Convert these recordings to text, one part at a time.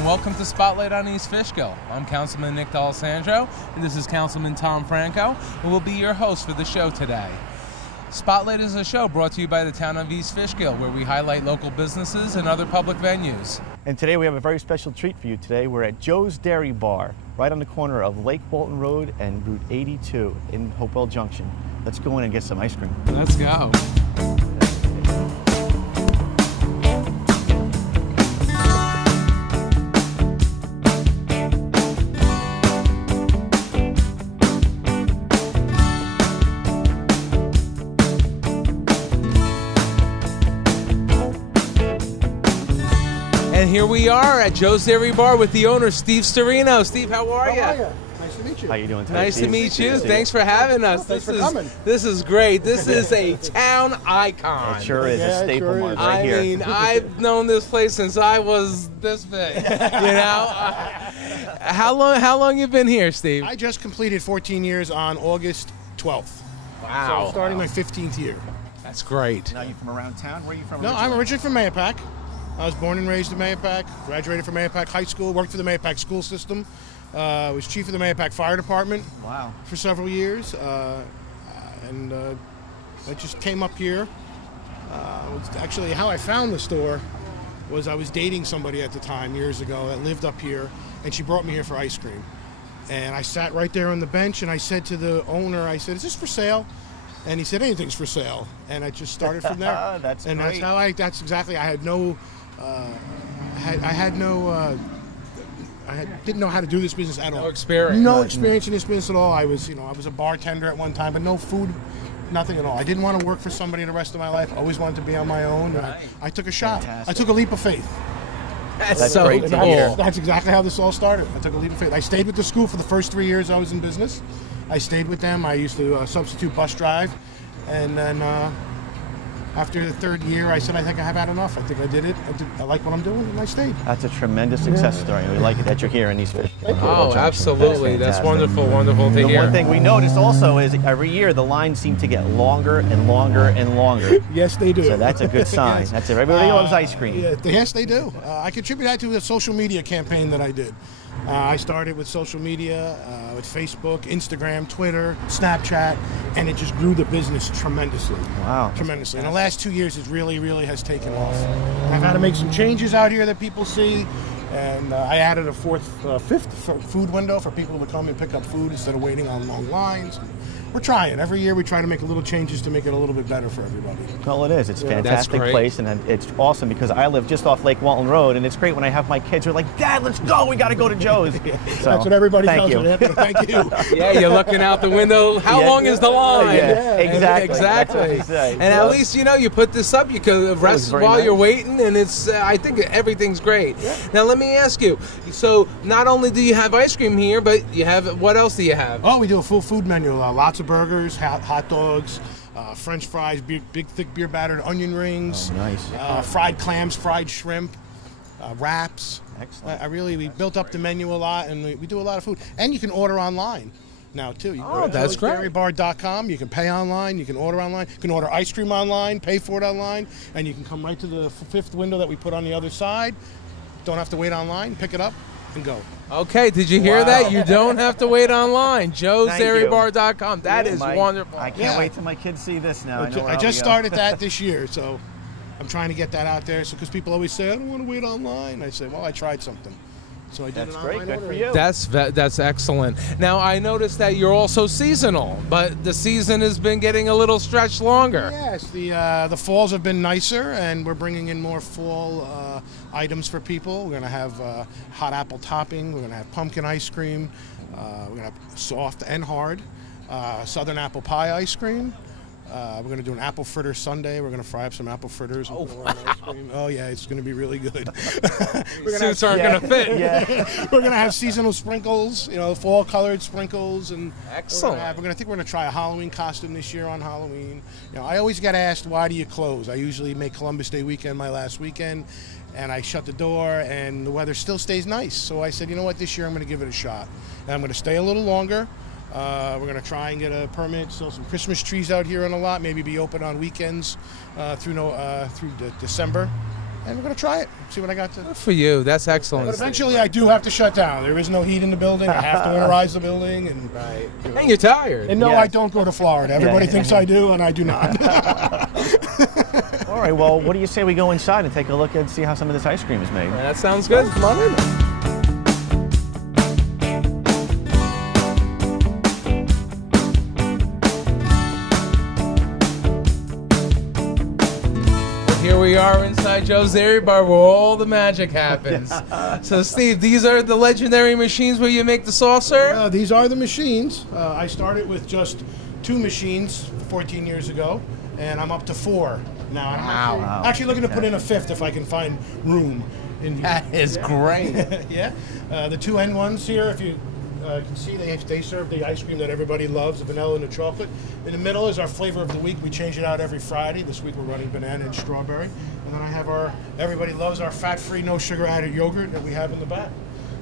and welcome to Spotlight on East Fishkill. I'm Councilman Nick D'Alessandro, and this is Councilman Tom Franco, and we'll be your host for the show today. Spotlight is a show brought to you by the town of East Fishkill, where we highlight local businesses and other public venues. And today we have a very special treat for you today. We're at Joe's Dairy Bar, right on the corner of Lake Walton Road and Route 82 in Hopewell Junction. Let's go in and get some ice cream. Let's go. And here we are at Joe's Dairy Bar with the owner, Steve Storino. Steve, how are you? How are you? Nice to meet you. How you doing today, Nice Steve? to meet you. Thanks for having us. Thanks for coming. This is great. This is a town icon. It sure is a staple mark right here. I mean, I've known this place since I was this big. You know, how long you been here, Steve? I just completed 14 years on August 12th. Wow. So I'm starting my 15th year. That's great. Now you from around town? Where are you from? No, I'm originally from Mayapack. I was born and raised in Mayapack, graduated from Mayapack High School, worked for the Mayapack school system, was chief of the Mayapack Fire Department for several years, and I just came up here. Actually, how I found the store was I was dating somebody at the time years ago that lived up here, and she brought me here for ice cream. And I sat right there on the bench, and I said to the owner, I said, "Is this for sale?" And he said, "Anything's for sale." And I just started from there. That's and great. That's exactly, I had no, didn't know how to do this business at all. No experience. No experience in this business at all. I was a bartender at one time, but no food, nothing at all. I didn't want to work for somebody the rest of my life. Always wanted to be on my own. I took a shot. Fantastic. I took a leap of faith. That's so great to cool. hear. That's exactly how this all started. I took a leap of faith. I stayed with the school for the first 3 years I was in business. I stayed with them. I used to substitute bus drive. And then after the third year, I said, I think I have had enough. I think I did it. I like what I'm doing, and I stayed. That's a tremendous success story. We like it that you're here in East Fishkill. Oh, absolutely. That's fantastic. wonderful to The hear. one thing we noticed also is every year the lines seem to get longer and longer and longer. Yes, they do. So that's a good sign. Yes. That's it. Everybody loves ice cream. Yes, they do. I contribute that to a social media campaign that I did. I started with social media, with Facebook, Instagram, Twitter, Snapchat, and it just grew the business tremendously. Wow. Tremendously. In the last 2 years, it really has taken off. I've had to make some changes out here that people see, and I added a fifth food window for people to come and pick up food instead of waiting on long lines. We're trying. Every year we try to make a little changes to make it a little bit better for everybody. Well, it is. It's a That's fantastic great. place, and it's awesome because I live just off Lake Walton Road, and it's great when I have my kids who are like, "Dad, let's go. We got to go to Joe's." So, That's what everybody thank tells you. me. They have to thank you. Yeah, you're looking out the window. How long is the line? Yeah, exactly. Exactly. That's what they say. And at least you put this up. You can rest very while nice. you're waiting, and it's. I think everything's great. Yeah. Now let me ask you. So not only do you have ice cream here, but you have what else do you have? Oh, we do a full food menu. Lots of burgers, hot dogs, French fries, big thick beer battered onion rings. Oh, nice. Fried clams, fried shrimp, wraps. Excellent. We built up the menu a lot, and we do a lot of food. And you can order online now too. You Oh, that's great. joesdairybar.com. You can pay online. You can order online. You can order ice cream online, pay for it online, and you can come right to the fifth window that we put on the other side. Don't have to wait online. Pick it up and go. Okay, did you hear that? You don't have to wait online. joesdairybar.com. That is wonderful. I can't wait till my kids see this now. I just started that this year, so I'm trying to get that out there. So, because people always say, I don't want to wait online. I say, well, I tried something. So I did That's an great. online Good for order. you. That's excellent. Now I noticed that you're also seasonal, but the season has been getting a little stretched longer. Yes, the falls have been nicer, and we're bringing in more fall items for people. We're going to have hot apple topping. We're going to have pumpkin ice cream. We're going to have soft and hard southern apple pie ice cream. We're going to do an apple fritter sundae. We're going to fry up some apple fritters. And put it on ice cream. Oh, yeah, it's going to be really good. Suits aren't going to fit. We're going to have seasonal sprinkles, fall-colored sprinkles. And Excellent. We're going to try a Halloween costume this year on Halloween. I always get asked, why do you close? I usually make Columbus Day weekend my last weekend, and I shut the door, and the weather still stays nice. So I said, you know what, this year I'm going to give it a shot. And I'm going to stay a little longer. We're going to try and get a permit, sell some Christmas trees out here on the lot, maybe be open on weekends through December. and we're going to try it, see what I got to. Good for you. That's excellent. But eventually, I do have to shut down. There is no heat in the building. I have to winterize the building, and And you're tired. And no, Yes. I don't go to Florida. Everybody thinks I do, and I do not. All right, well, what do you say we go inside and take a look and see how some of this ice cream is made? That sounds good. Come on in. Here we are inside Joe's Dairy Bar where all the magic happens. So, Steve, these are the legendary machines where you make the soft serve? These are the machines. I started with just 2 machines 14 years ago, and I'm up to 4 now. Wow. I'm actually looking to put in a 5th if I can find room in here. That is great. Yeah. The 2 end ones here, if you can see, they serve the ice cream that everybody loves, the vanilla and the chocolate. In the middle is our flavor of the week. We change it out every Friday. This week we're running banana and strawberry. And then I have everybody loves our fat-free, no sugar added yogurt that we have in the back.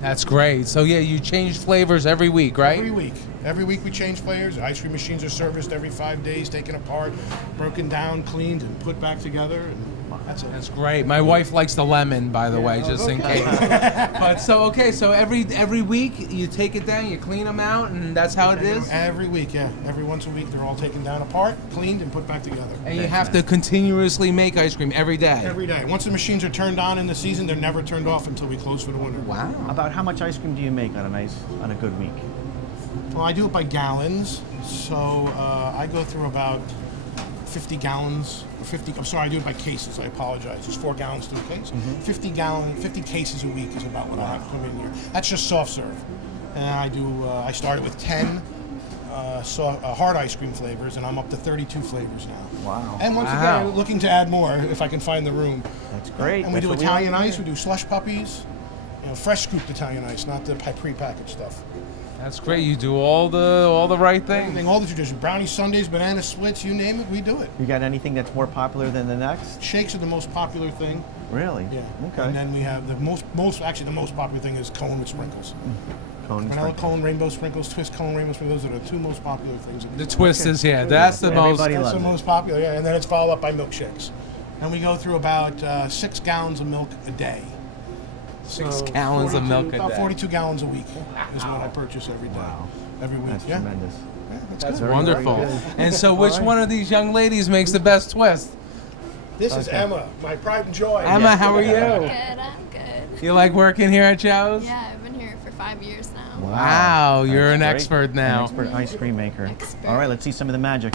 That's great. So, yeah, you change flavors every week, right? Every week. Every week we change flavors. The ice cream machines are serviced every 5 days, taken apart, broken down, cleaned, and put back together. And that's it. That's great. My wife likes the lemon, by the way, just in case. But so every week you take it down, you clean them out, and that's how it is. Every week, yeah. Every once a week, they're all taken down apart, cleaned, and put back together. And you have to continuously make ice cream every day. Every day. Once the machines are turned on in the season, they're never turned off until we close for the winter. Wow. About how much ice cream do you make on a good week? Well, I do it by gallons, so I go through about 50 gallons. I do it by cases. I apologize. It's 4 gallons to a case. 50 cases a week is about what I have come in here. That's just soft serve. And I started with 10 hard ice cream flavors, and I'm up to 32 flavors now. Wow. And once again, looking to add more if I can find the room. That's great. And we do Italian ice. We do slush puppies. Fresh scooped Italian ice, not the pre-packaged stuff. That's great. You do all the right things. Everything, all the traditions. Brownie sundaes, banana splits, you name it, we do it. You got anything that's more popular than the next? Shakes are the most popular thing. Really? Yeah. Okay. And then we have the most popular thing is cone with sprinkles. Cone and Vanilla sprinkles. cone, rainbow sprinkles, twist cone, rainbow sprinkles. Those are the 2 most popular things. The twist is, that's the most. Everybody That's loves the it. most popular, yeah. And then it's followed up by milkshakes. And we go through about 6 gallons of milk a day. 6 gallons of milk a About day. 42 gallons a week is what I purchase every day. Wow. Every week, That's yeah. tremendous. Yeah, That's good. wonderful. very good. And so, which All right. one of these young ladies makes the best twist? This is Emma, my pride and joy. Emma, how are you? Good, I'm good. You like working here at Joe's? Yeah, I've been here for 5 years now. Wow, you're an That's great. expert now. An expert ice cream maker. Expert. All right, let's see some of the magic.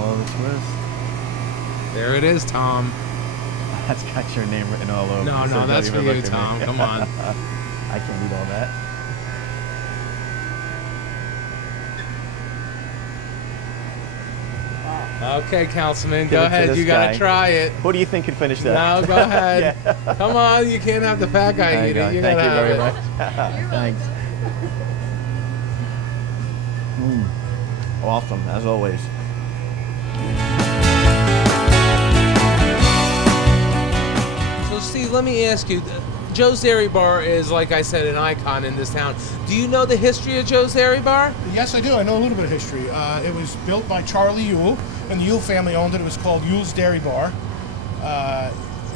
Oh, the twist. There it is, Tom. That's got your name written all over. No, it, so no, don't that's for even you, look at me. Tom. Come on. I can't eat all that. Okay, Councilman, Give go it to ahead. this You gotta guy. try it. Who do you think could finish that? No, go ahead. Come on, you can't have the fat guy There eat you go. it. You Thank gotta you have very it. much. Thanks. Awesome, as always. So, Steve, let me ask you. Joe's Dairy Bar is, like I said, an icon in this town. Do you know the history of Joe's Dairy Bar? Yes, I do. I know a little bit of history. It was built by Charlie Yule, and the Yule family owned it. It was called Yule's Dairy Bar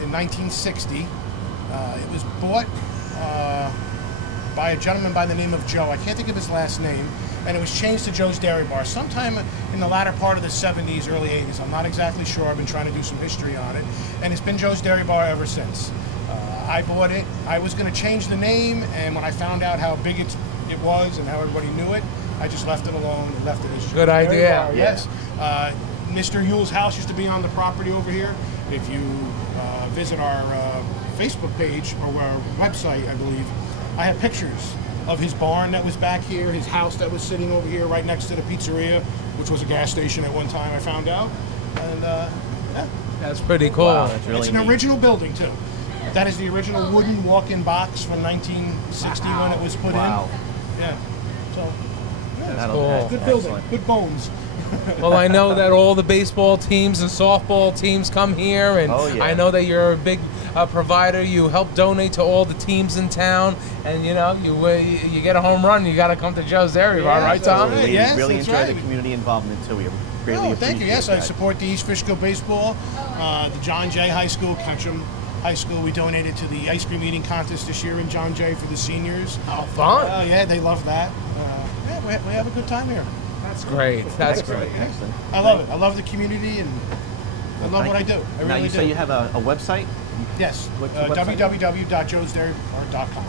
in 1960. It was bought by a gentleman by the name of Joe. I can't think of his last name. And it was changed to Joe's Dairy Bar sometime in the latter part of the 70s, early 80s. I'm not exactly sure. I've been trying to do some history on it. And it's been Joe's Dairy Bar ever since. I bought it. I was going to change the name, and when I found out how big it was and how everybody knew it, I just left it alone and left it as Joe's Good Dairy idea. Bar. Yes. Mr. Yule's house used to be on the property over here. If you visit our Facebook page or our website, I believe, I have pictures of his barn that was back here, his house that was sitting over here right next to the pizzeria, which was a gas station at one time, I found out. And yeah. That's pretty cool. Wow, that's really It's an neat. original building, too. That is the original wooden walk-in box from 1960 when it was put Wow. in. Yeah. So, yeah, That'll- cool. that's good building, excellent. good bones. Well, I know that all the baseball teams and softball teams come here, and Oh, yeah. I know that you're a provider. You help donate to all the teams in town, and you know, you get a home run, you got to come to Joe's Dairy Bar, right, Tom? Absolutely. Yes, really that's enjoy right. the community involvement too. We really appreciate thank you. Yes, that. I support the East Fishkill baseball, the John Jay High School, Country High School. We donated to the ice cream eating contest this year in John Jay for the seniors. Oh, fun! Yeah, they love that. We have a good time here. That's great. That's Excellent. great. Excellent. I love it. I love the community, and I love what I do. I Now really you do. say you have a website, Yes, What's the website? www.joesdairybar.com.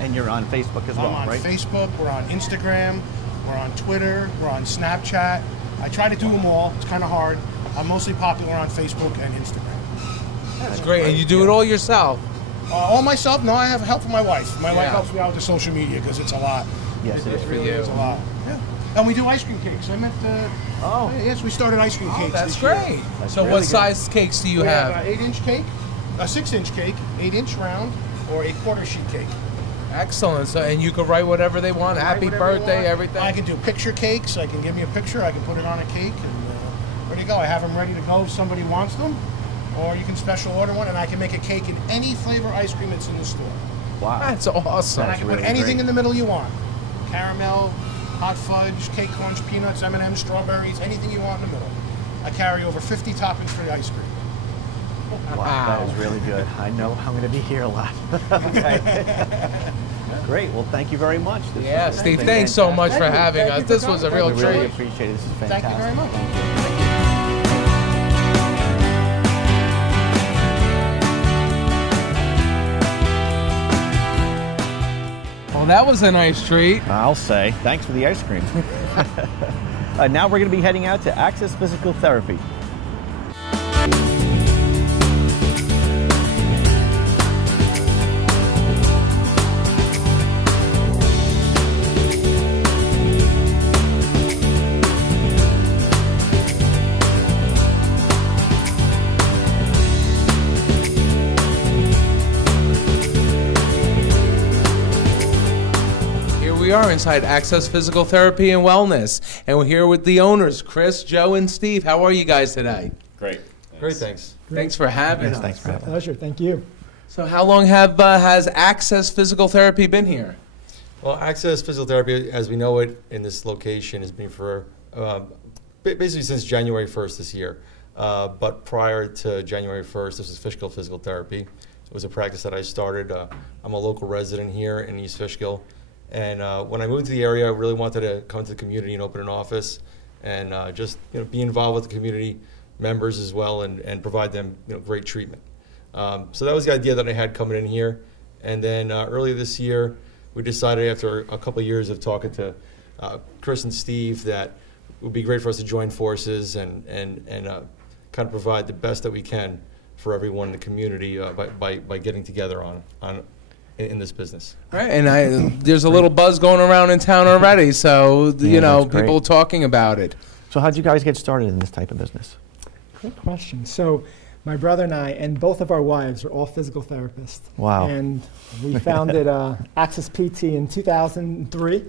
and you're on Facebook as well, I'm on right? Facebook, we're on Instagram, we're on Twitter, we're on Snapchat. I try to do them all. It's kind of hard. I'm mostly popular on Facebook and Instagram. That's great. And you do it all yourself. All myself? No, I have help from my wife. My wife Yeah. helps me out with the social media because it's a lot. Yes, it is. for really you. is a lot. Yeah. And we do ice cream cakes. I meant Oh. yes, we started ice cream cakes. That's this year. great. That's So really what good. size cakes do you We have have? an 8-inch cake, a 6-inch cake, 8-inch round, or a quarter sheet cake. Excellent. So, and you can write whatever they want. Happy Whatever you birthday, want. everything. I can do picture cakes. I can give me a picture. I can put it on a cake, and ready to go. I have them ready to go if somebody wants them, or you can special order one, and I can make a cake in any flavor ice cream that's in the store. Wow. That's awesome. And I can really put anything great. in the middle you want: caramel, hot fudge, cake crunch, peanuts, M&Ms, strawberries, anything you want in the middle. I carry over 50 toppings for the ice cream. Wow, that is really good. I know I'm going to be here a lot. Okay. Great. Well, thank you very much. This Yeah, was Steve, fantastic. thanks so much Thank for you. having Thank us. you for This was a coming. real We really treat. appreciate it. This is Thank fantastic. you very much. Well, that was a nice treat. I'll say. Thanks for the ice cream. Now we're going to be heading out to Access Physical Therapy. Here we are inside Access Physical Therapy and Wellness, and we're here with the owners, Chris, Joe, and Steve. How are you guys today? Great. Great, thanks. Thanks for having Yes, us. thanks for having us. Pleasure, thank you. So how long has Access Physical Therapy been here? Well, Access Physical Therapy, as we know it in this location, has been for basically since January 1st this year. But prior to January 1st, this was Fishkill Physical Therapy. It was a practice that I started. I'm a local resident here in East Fishkill. And when I moved to the area, I really wanted to come to the community and open an office and just be involved with the community members as well and provide them great treatment. So that was the idea that I had coming in here. And then earlier this year, we decided after a couple of years of talking to Chris and Steve that it would be great for us to join forces and kind of provide the best that we can for everyone in the community by getting together in this business. Right, and there's a little buzz going around in town already, so that's great. people talking about it. So how'd you guys get started in this type of business? Great question. So my brother and I, and both of our wives, are all physical therapists. Wow. And we founded Access PT in 2003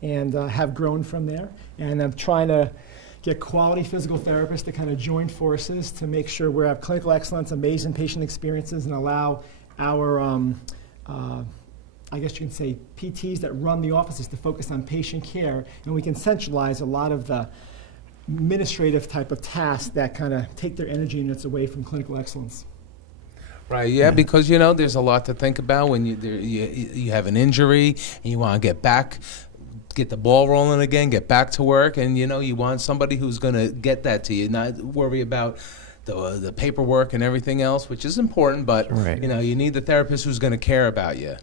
and have grown from there. And I'm trying to get quality physical therapists to kind of join forces to make sure we have clinical excellence, amazing patient experiences, and allow our I guess you can say PTs that run the offices to focus on patient care, and we can centralize a lot of the administrative type of tasks that kind of take their energy units away from clinical excellence. Right, yeah, because there's a lot to think about when you have an injury and you want to get the ball rolling again, get back to work, and you want somebody who's going to get that to you, not worry about the paperwork and everything else, which is important, but Right. you need the therapist who's going to care about you.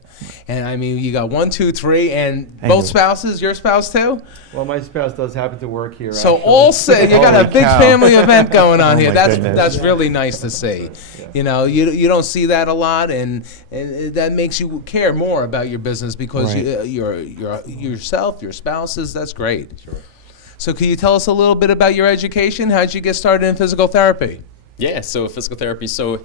And I mean, you got 1, 2, 3, and And both you- spouses. Your spouse too. Well, my spouse does happen to work here. So actually. all set. You got a Holy big cow. family event going on Oh here. my That's goodness. that's really nice to see. You don't see that a lot, and that makes you care more about your business because Right. you're yourself, your spouses. That's great. Sure. So can you tell us a little bit about your education? How'd you get started in physical therapy? Yeah, so physical therapy. So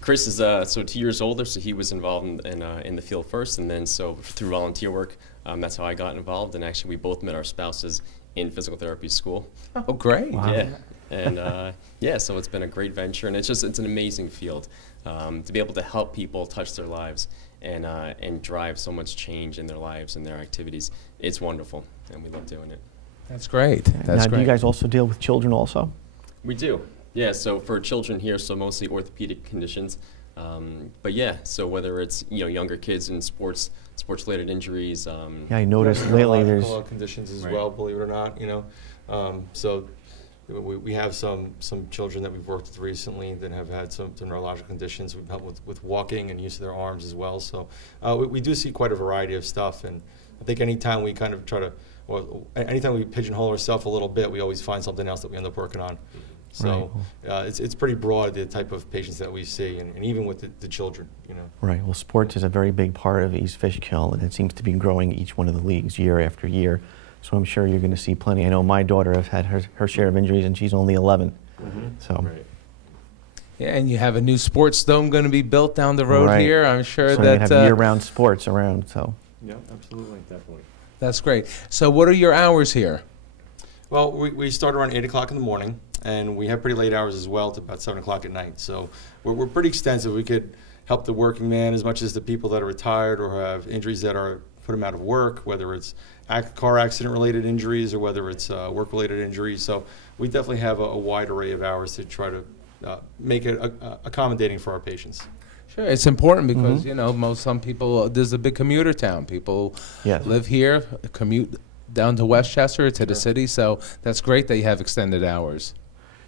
Chris is 2 years older, so he was involved in the field first, and then so through volunteer work, that's how I got involved. And actually, we both met our spouses in physical therapy school. Oh, great. Wow. Yeah. And yeah, so it's been a great venture, and it's an amazing field to be able to help people touch their lives and drive so much change in their lives and their activities. It's wonderful, and we love doing it. That's great. Now, do you guys also deal with children also? We do. Yeah, so for children here, so mostly orthopedic conditions. But yeah, so whether it's younger kids in sports-related injuries. Yeah, I noticed lately there's conditions as well. Believe it or not, so we have some children that we've worked with recently that have had some neurological conditions. We've helped with walking and use of their arms as well. So we do see quite a variety of stuff, and I think anytime we kind of anytime we pigeonhole ourselves a little bit, we always find something else that we end up working on. So it's pretty broad, the type of patients that we see, and even with the children, Right. Well, sports is a very big part of East Fishkill, and it seems to be growing each one of the leagues year after year. So I'm sure you're going to see plenty. I know my daughter has had her share of injuries, and she's only 11. So. Right. Yeah, and you have a new sports dome going to be built down the road here. I'm sure so that you have year-round sports around. So. Yeah, absolutely, definitely. That's great. So what are your hours here? Well, we start around 8 o'clock in the morning, and we have pretty late hours as well, to about 7 o'clock at night. So we're pretty extensive. We could help the working man as much as the people that are retired or have injuries that put them out of work, whether it's car accident-related injuries or whether it's work-related injuries. So we definitely have a wide array of hours to try to make it accommodating for our patients. Sure, it's important because some people. This is a big commuter town. People live here, commute down to Westchester to the city. So that's great that you have extended hours.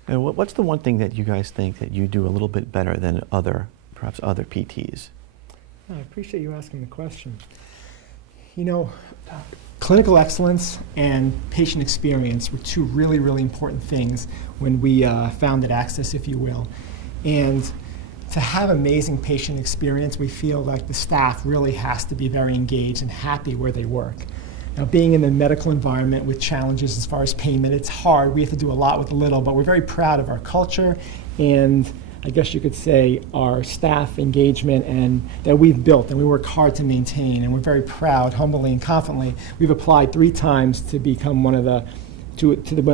And what's the one thing that you guys think that you do a little bit better than perhaps other PTs? I appreciate you asking the question. Clinical excellence and patient experience were two really, really important things when we founded Access, if you will. And to have amazing patient experience, we feel like the staff really has to be very engaged and happy where they work. Now, being in the medical environment with challenges as far as payment, it's hard. We have to do a lot with a little, but we're very proud of our culture and I guess you could say our staff engagement and that we've built and we work hard to maintain, and we're very proud, humbly and confidently. We've applied 3 times to become one of the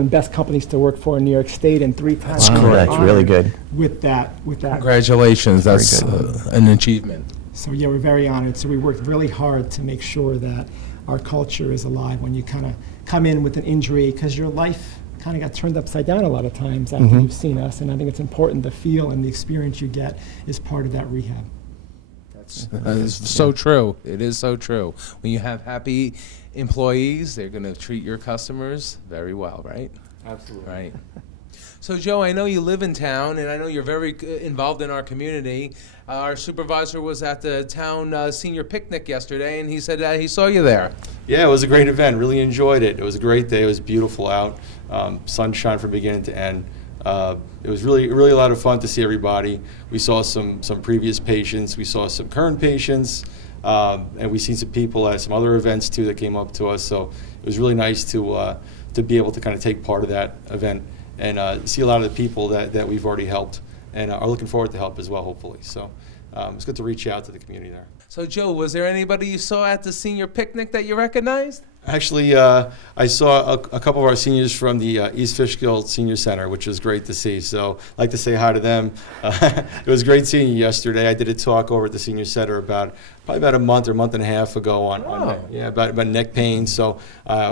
best companies to work for in New York State, and 3 times. Wow, that's really good. With that. Congratulations, that's an achievement. So yeah, we're very honored. So we worked really hard to make sure that our culture is alive when you kind of come in with an injury, because your life kind of got turned upside down a lot of times after you've seen us, and I think it's important the feel and the experience you get is part of that rehab. That's so true. It is so true. When you have happy employees, they're going to treat your customers very well, right? Absolutely. Right. So, Joe, I know you live in town, and I know you're very involved in our community. Our supervisor was at the town senior picnic yesterday, and he said he saw you there. Yeah, it was a great event. Really enjoyed it. It was a great day. It was beautiful out. Sunshine from beginning to end. It was really a lot of fun to see everybody. We saw some previous patients. We saw some current patients. And we seen some people at some other events, too, that came up to us. So it was really nice to be able to kind of take part of that event and see a lot of the people that we've already helped and are looking forward to help as well, hopefully. So it's good to reach out to the community there. So, Joe, was there anybody you saw at the senior picnic that you recognized? Actually, I saw a couple of our seniors from the East Fishkill Senior Center, which was great to see. So I'd like to say hi to them. It was great seeing you yesterday. I did a talk over at the Senior Center probably about a month and a half ago about neck pain. So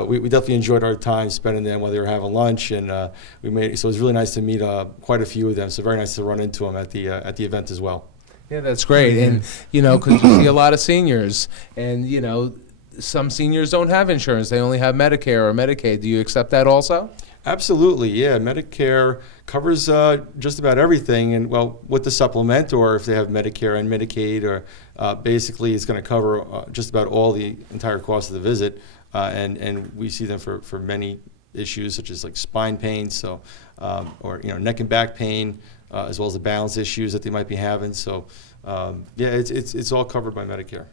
we definitely enjoyed our time spending them while they were having lunch, and so it was really nice to meet quite a few of them. So very nice to run into them at the event as well. Yeah, that's great. And, because you see a lot of seniors, and, some seniors don't have insurance. They only have Medicare or Medicaid. Do you accept that also? Absolutely, yeah. Medicare covers just about everything. And, well, with the supplement, or if they have Medicare and Medicaid, or basically it's going to cover just about all the entire cost of the visit. And we see them for many issues, such as like spine pain, or neck and back pain, as well as the balance issues that they might be having. So, it's all covered by Medicare.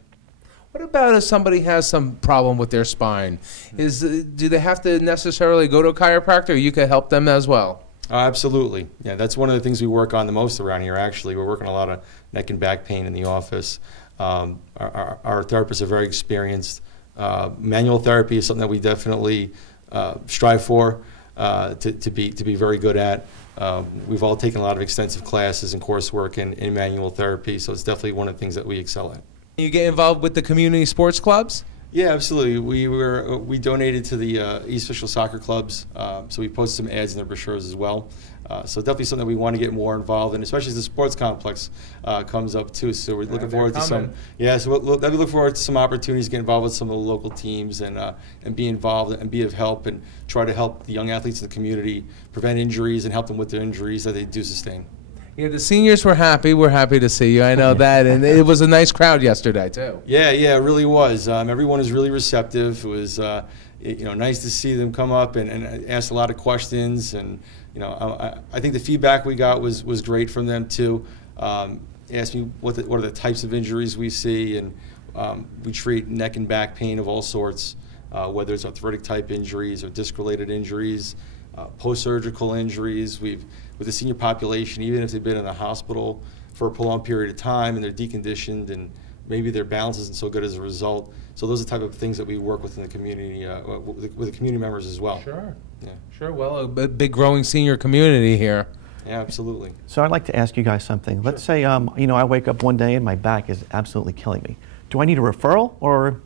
What about if somebody has some problem with their spine? Do they have to necessarily go to a chiropractor, or you can help them as well? Absolutely. Yeah, that's one of the things we work on the most around here, actually. We're working a lot of neck and back pain in the office. Our therapists are very experienced. Manual therapy is something that we definitely strive for. to be very good at. We've all taken a lot of extensive classes and coursework in manual therapy, so it's definitely one of the things that we excel at. You get involved with the community sports clubs? Yeah, absolutely. We donated to the East Fishkill soccer clubs, so we posted some ads in their brochures as well. So definitely something that we want to get more involved in, especially as the sports complex comes up too. So we're looking forward to some. Yeah, so we look forward to some opportunities to get involved with some of the local teams and be involved and be of help and try to help the young athletes in the community prevent injuries and help them with their injuries that they do sustain. Yeah, the seniors were happy. We're happy to see you. I know that, and it was a nice crowd yesterday too. Yeah, it really was. Everyone was really receptive. It was nice to see them come up and ask a lot of questions. And I think the feedback we got was great from them too. Asked me what are the types of injuries we see, and we treat neck and back pain of all sorts, whether it's arthritic type injuries or disc-related injuries, post-surgical injuries. With the senior population, even if they've been in the hospital for a prolonged period of time and they're deconditioned and maybe their balance isn't so good as a result. So those are the type of things that we work with in the community, with the community members as well. Sure. Yeah. Sure. Well, a big growing senior community here. Yeah, absolutely. So I'd like to ask you guys something. Sure. Let's say, I wake up one day and my back is absolutely killing me. Do I need a referral, or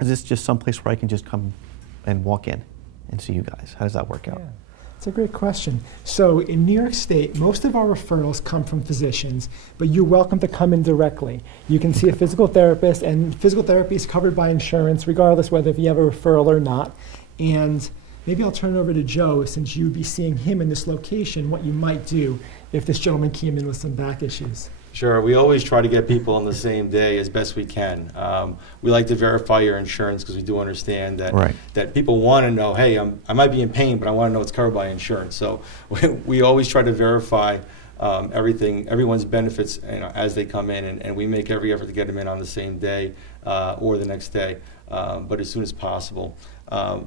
is this just someplace where I can just come and walk in and see you guys? How does that work out? Yeah. It's a great question. So in New York State, most of our referrals come from physicians, but you're welcome to come in directly. You can see a physical therapist, and physical therapy is covered by insurance, regardless whether if you have a referral or not. And maybe I'll turn it over to Joe, since you'd be seeing him in this location, what you might do if this gentleman came in with some back issues. Sure. We always try to get people on the same day as best we can. We like to verify your insurance because we do understand that people want to know, hey, I might be in pain, but I want to know it's covered by insurance. So we always try to verify everyone's benefits as they come in, and we make every effort to get them in on the same day or the next day, but as soon as possible.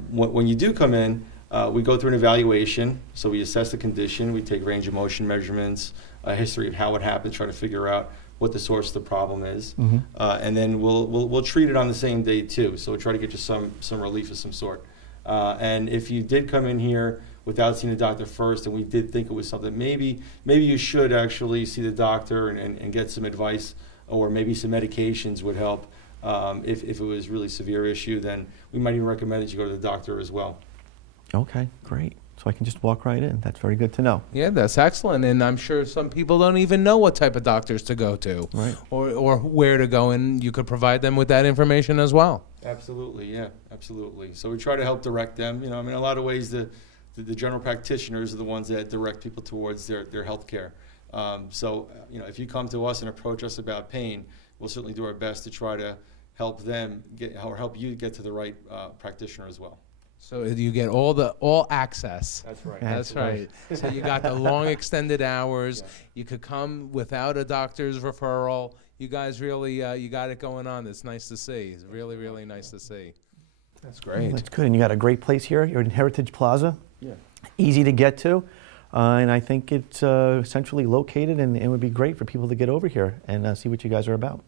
When you do come in, we go through an evaluation. So we assess the condition. We take range of motion measurements, a history of how it happened, try to figure out what the source of the problem is, and then we'll treat it on the same day too. So we try to get you some relief of some sort. And if you did come in here without seeing a doctor first, and we did think it was something, maybe you should actually see the doctor and get some advice, or maybe some medications would help. If it was really severe issue, then we might even recommend that you go to the doctor as well. Okay, great. So I can just walk right in. That's very good to know. Yeah, that's excellent. And I'm sure some people don't even know what type of doctors to go to, right, or where to go, and you could provide them with that information as well. Absolutely, yeah, absolutely. So we try to help direct them. In a lot of ways, the general practitioners are the ones that direct people towards their health care. So if you come to us and approach us about pain, we'll certainly do our best to try to help them help you get to the right practitioner as well. So you get all access. That's right. That's right. So you got the long extended hours. Yeah. You could come without a doctor's referral. You guys really, you got it going on. It's nice to see. It's really, really nice to see. That's great. Well, that's good. And you got a great place here. You're in Heritage Plaza. Yeah. Easy to get to. And I think it's centrally located, and it would be great for people to get over here and see what you guys are about.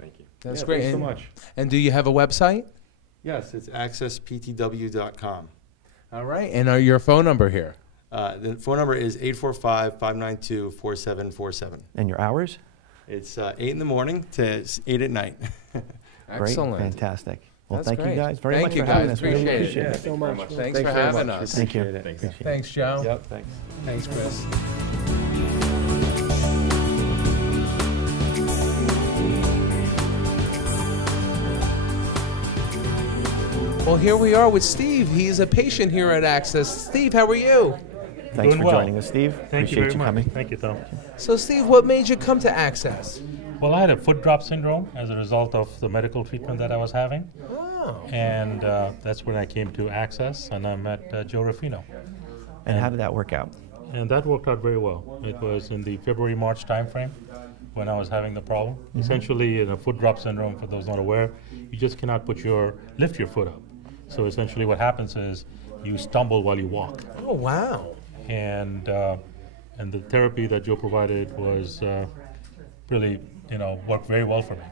Thank you. That's great. Thanks so much. And do you have a website? Yes, it's accessptw.com. All right. And your phone number here? The phone number is 845-592-4747. And your hours? It's 8 in the morning to 8 at night. Excellent. Great. Fantastic. Well, That's thank great. you guys very much for having us. Appreciate really it. appreciate Thank you so much. Thanks for having us. Thank you. Thanks, Joe. Yep, thanks. Thanks, Chris. Well, here we are with Steve. He's a patient here at Access. Steve, how are you? Thanks Doing for well. joining us, Steve. Thank you Appreciate very you much. coming. Thank you, Tom. So, Steve, what made you come to Access? Well, I had a foot drop syndrome as a result of the medical treatment that I was having. Oh. And that's when I came to Access, and I met Joe Ruffino. And how did that work out? And that worked out very well. It was in the February-March timeframe when I was having the problem. Mm-hmm. Essentially, in a foot drop syndrome, for those not aware, you just cannot lift your foot up. So essentially what happens is you stumble while you walk. Oh, wow. And the therapy that Joe provided was really, worked very well for me.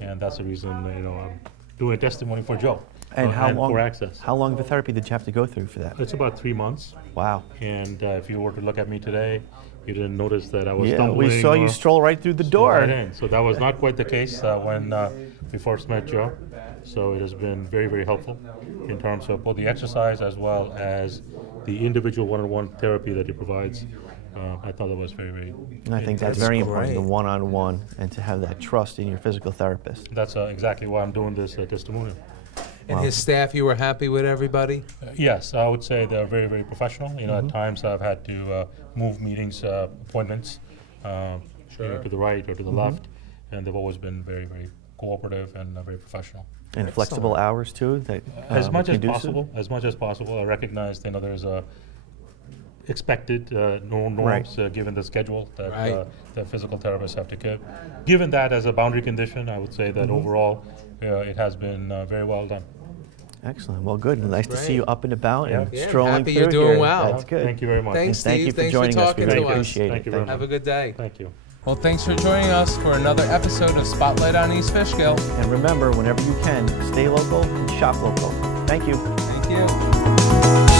And that's the reason, I'm doing a testimony for Joe. And how long? For access. How long of a therapy did you have to go through for that? It's about 3 months. Wow. And if you were to look at me today, you didn't notice that I was Yeah, stumbling. we saw you stroll right through the door. Right in. So that was not quite the case when we first met Joe. So it has been very, very helpful in terms of both the exercise as well as the individual one-on-one therapy that he provides. I thought that was very, very. And I think that's very important, the one-on-one, and to have that trust in your physical therapist. That's exactly why I'm doing this testimonial. And his staff, you were happy with everybody? Yes, I would say they're very, very professional. You know, at times I've had to move meetings, appointments, to the right or to the left, and they've always been very, very cooperative and very professional. And flexible hours too. That as much as possible. As much as possible. I recognize, there's a expected norms given the schedule that the physical therapists have to give. Given that as a boundary condition, I would say that overall it has been very well done. Excellent. Well, good. Nice to see you up and about and Yeah, strolling happy through you're doing here. well. That's good. Thank you very much. Thanks, Thank you Steve. for Thanks joining for us. We talking really to us. appreciate Thank it. you very Have a good day. Thank you. Well, thanks for joining us for another episode of Spotlight on East Fishkill. And remember, whenever you can, stay local and shop local. Thank you. Thank you.